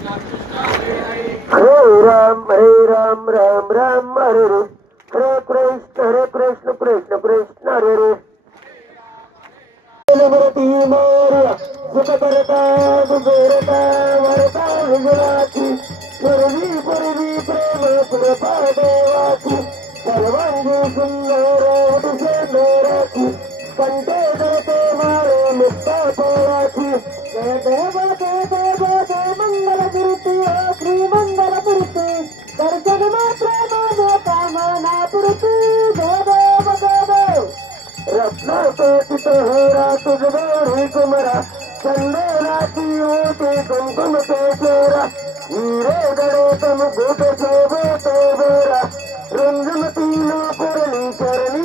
हरे राम हरे राम राम राम, हरे रे। हरे कृष्ण हरे कृष्ण कृष्ण कृष्ण, हरे रे। गुजराती पुरवी पुरवी प्रेम पुरपा सुंदर कंटे تجوري گهمرا چندي گم گم تي چورا ويري گهرو ته مون کي گجو توڙا رنجن ٽي نه پوري چرلي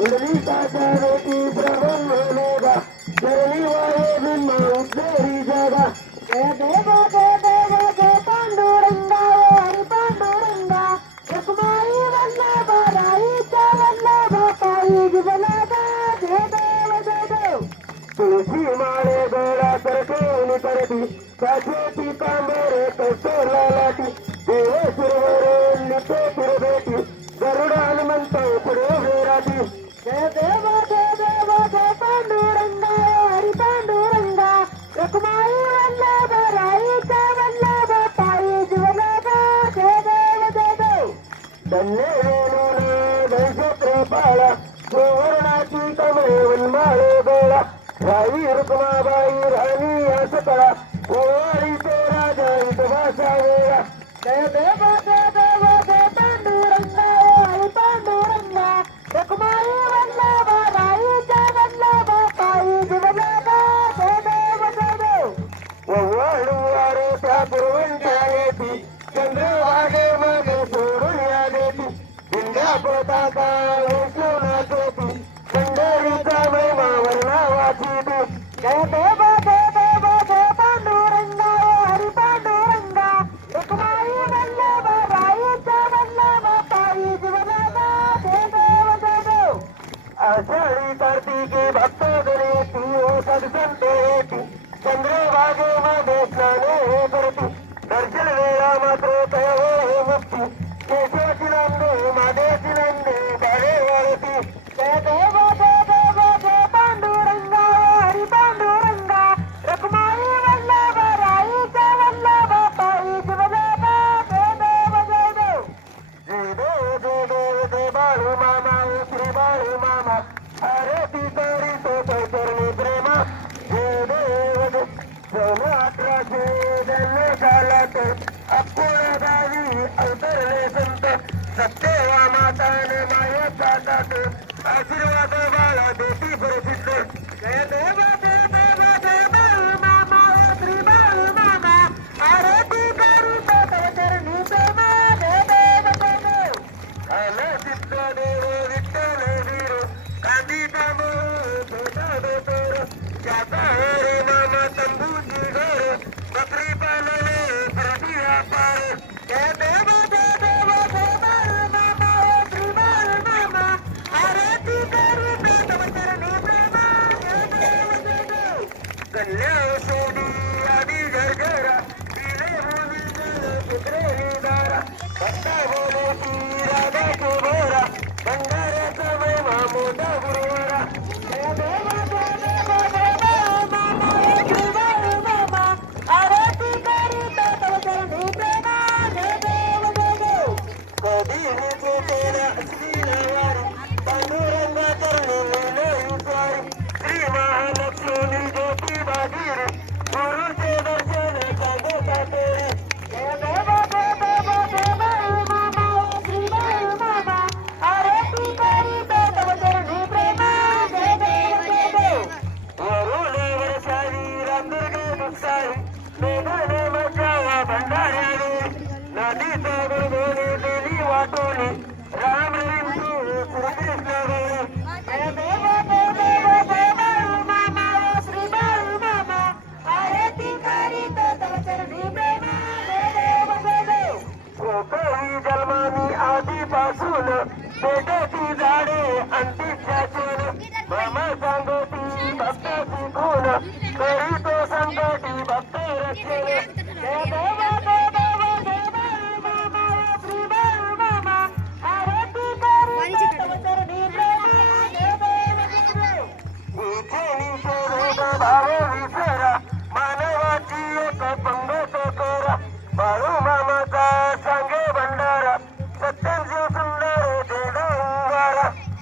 ఉర్లి కాపాడు తీవ్రమేగా कृपाळा सुवर्णाची कमळे उन्माळे गोळा रावी रुक्माबाई राणी असतळा गोवाळीचे राजा इतवासा वेळा जय ಸತ್ಯವ ಮಾತಾನೆ ಮಾಯತಾಟದು ಆಶೀರ್ವಾದ ಬಾಳ ದೇತಿ ಬರೆಸಿದ್ದು ಜಯ ದೇವ ದೇವ ದೇವ ಮಾಮ ಶ್ರೀ ಬಾಳು ಮಾಮ ಆರತಿ ಬಾರು ಸಾತವ ಚರಣಿ ಸಮ ದೇವ ದೇವ ಕಲಸಿದ್ದ ದೇವ সকলে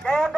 Kaya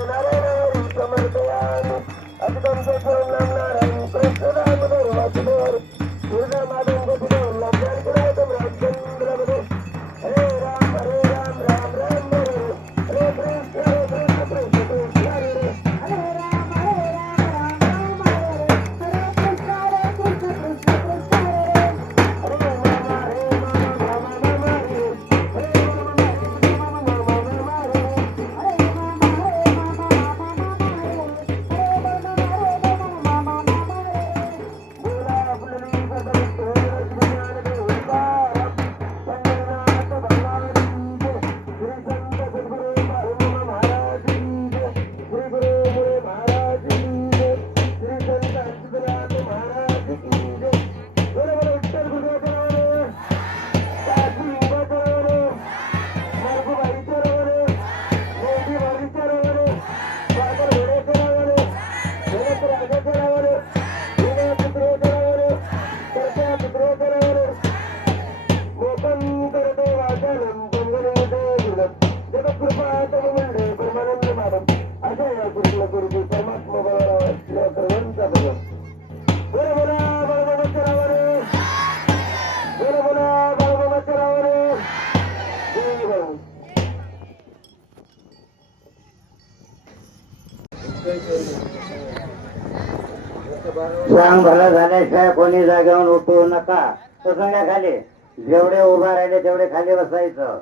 सांग भला झाल्याशिवाय कोणी जागेवर उठू नका. तो सांगा खाली जेवढे उभा राहिले तेवढे खाली बसायचं.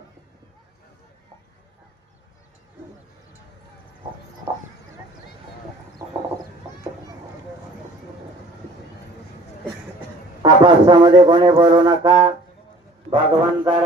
आपसामध्ये कोणी बोलू नका. भगवंता